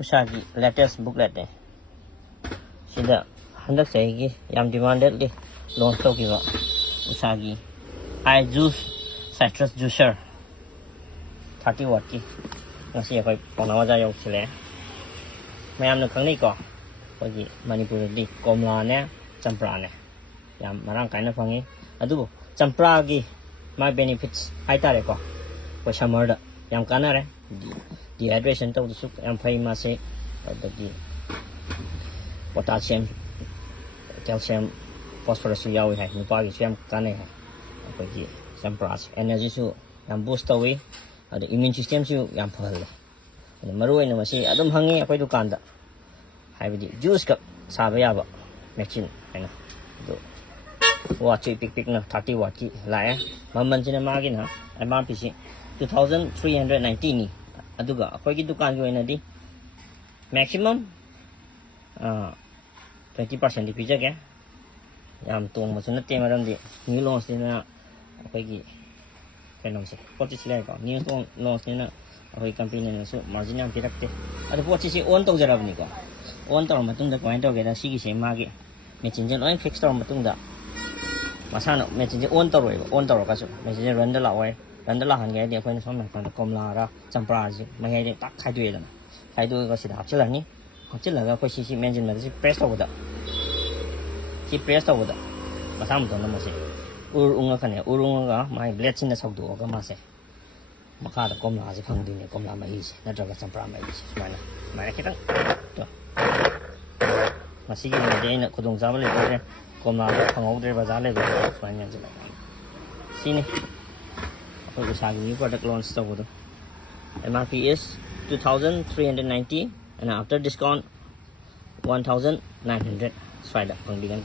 Usagi latest booklet ne sida handak chahigi yam demandedly launch tawkiba Usagi I juice citrus juicer 30 watt ki ngasi akhoi pawnawaja yausile mayamna khangni ko khogi manipur di komla ne champra ne yam marang kaina phangi adubu champra gi my benefits haitare ko ko summer da yam kanare dehydration tawdu su yam phai ma se adagi potassium calcium phosphorus yawi hai nupa gi yam kanai hai khogi champra energy su yam boost tawi ada immune system su yam phal maru ina masi adum hangi akhoi dukan da haibidi juice cup saba yaba machine haina do watch pick na 30 watt ki lae maman china ma gi na MRP si 2390 ni aduga akhoi gi dukan gi oina di maximum 20% di pija ke yam tong ma chuna te maram di new launch na akhoi gi kenom se poti sile ko new launch na akhoi company na su margin yam pirakte adu poti si on tong jarabni ko on tor matung da coin tor ge da sigi se ma ge machine jen oin fix tor matung da masana machine jen on tor on tor ka su machine jen run da la wai run da la han ge de phoi na som ma kan komla ra champra ji ma ge de tak khai due da khai due ko si da hapchila ni hapchila ga phoi si machine ma si press tor da si press tor da masam to na ma se urunga khane urunga ga mai blade chin na sok do ga ma se makha da komla ji phang di ne komla ma hi se na tra ga champra ma hi se mana mana kitang to masigi ne de na khudong jam le ko komla phangau de bazar le ko swan yan jila sini akhoi ko sagi new product launch taw do MRP is 2390 and after discount 1900 swaida phang digan